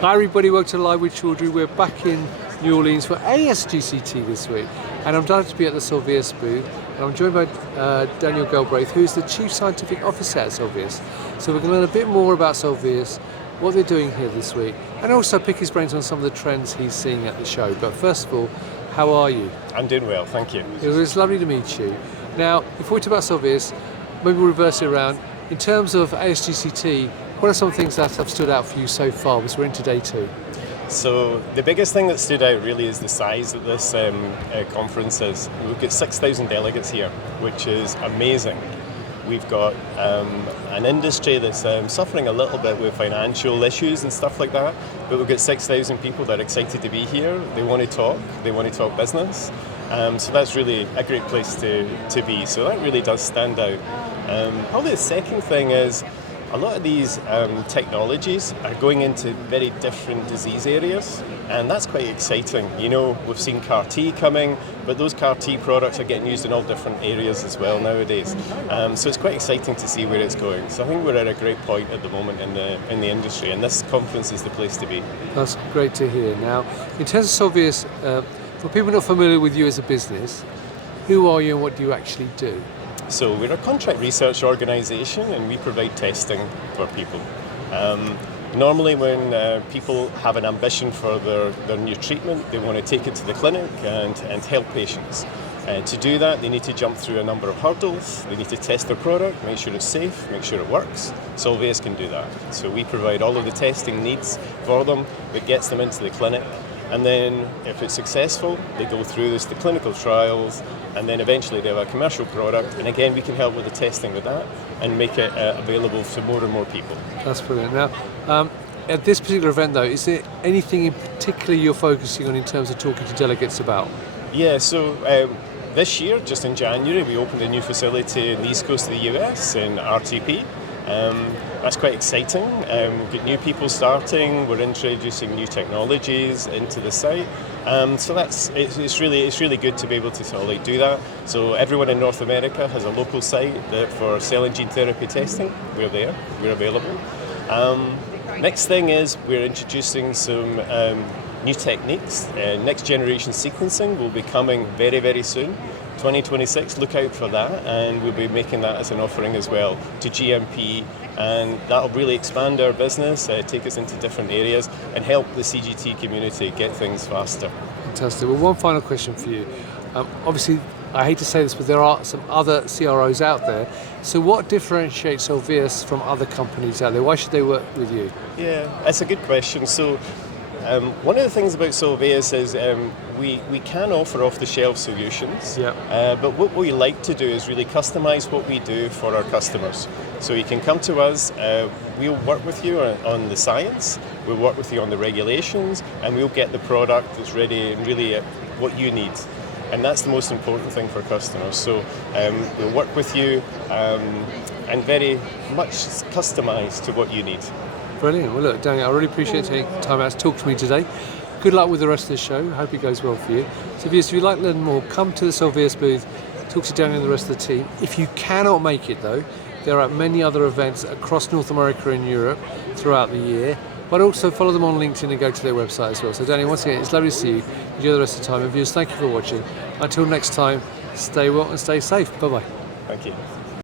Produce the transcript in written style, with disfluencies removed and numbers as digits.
Hi everybody, welcome to Live with Chaudhry. We're back in New Orleans for ASGCT this week, and I'm delighted to be at the Solvias booth, and I'm joined by Daniel Galbraith, who's the Chief Scientific Officer at Solvias. So we're going to learn a bit more about Solvias, what they're doing here this week, and also pick his brains on some of the trends he's seeing at the show. But first of all, how are you? I'm doing well, thank you. It was lovely to meet you. Now, before we talk about Solvias, maybe we'll reverse it around. In terms of ASGCT, what are some things that have stood out for you so far, because we're into day 2? So the biggest thing that stood out really is the size that this conference is. We've got 6,000 delegates here, which is amazing. We've got an industry that's suffering a little bit with financial issues and stuff like that, but we've got 6,000 people that are excited to be here. They want to talk business. So that's really a great place to be. So that really does stand out. Probably the second thing is a lot of these technologies are going into very different disease areas, and that's quite exciting. You know, we've seen CAR-T coming, but those CAR-T products are getting used in all different areas as well nowadays. So it's quite exciting to see where it's going. So I think we're at a great point at the moment in the industry, and this conference is the place to be. That's great to hear. Now, in terms of Solvias, for people not familiar with you as a business, who are you and what do you actually do? So we're a contract research organisation, and we provide testing for people. Normally when people have an ambition for their new treatment, they want to take it to the clinic and help patients. To do that, they need to jump through a number of hurdles. They need to test their product, make sure it's safe, make sure it works. Solvias can do that. So we provide all of the testing needs for them that gets them into the clinic. And then if it's successful, they go through the clinical trials, and then eventually they have a commercial product. And again, we can help with the testing with that and make it available to more and more people. That's brilliant. Now, at this particular event though, is there anything in particular you're focusing on in terms of talking to delegates about? Yeah, so this year, just in January, we opened a new facility in the East Coast of the US in RTP. That's quite exciting. We've got new people starting. We're introducing new technologies into the site. So it's really good to be able to sort of do that. So everyone in North America has a local site for cell and gene therapy testing. We're there. We're available. Next thing is we're introducing some new techniques. Next generation sequencing will be coming very, very soon. 2026, look out for that, and we'll be making that as an offering as well to GMP, and that'll really expand our business, take us into different areas and help the CGT community get things faster. Fantastic. Well, one final question for you. Obviously, I hate to say this, but there are some other CROs out there. So what differentiates Solvias from other companies out there? Why should they work with you? Yeah, that's a good question. So one of the things about Solvias is we can offer off-the-shelf solutions, but what we like to do is really customize what we do for our customers. So you can come to us, we'll work with you on the science, we'll work with you on the regulations, and we'll get the product that's ready and really what you need. And that's the most important thing for customers. So we'll work with you and very much customized to what you need. Brilliant. Well, look, Daniel, I really appreciate taking time out to talk to me today. Good luck with the rest of the show. Hope it goes well for you. So if you'd like to learn more, come to the Solvias booth, talk to Daniel and the rest of the team. If you cannot make it though, there are many other events across North America and Europe throughout the year, but also follow them on LinkedIn and go to their website as well. So Daniel, once again, it's lovely to see you. Enjoy the rest of the time. And viewers, thank you for watching. Until next time, stay well and stay safe. Bye-bye. Thank you.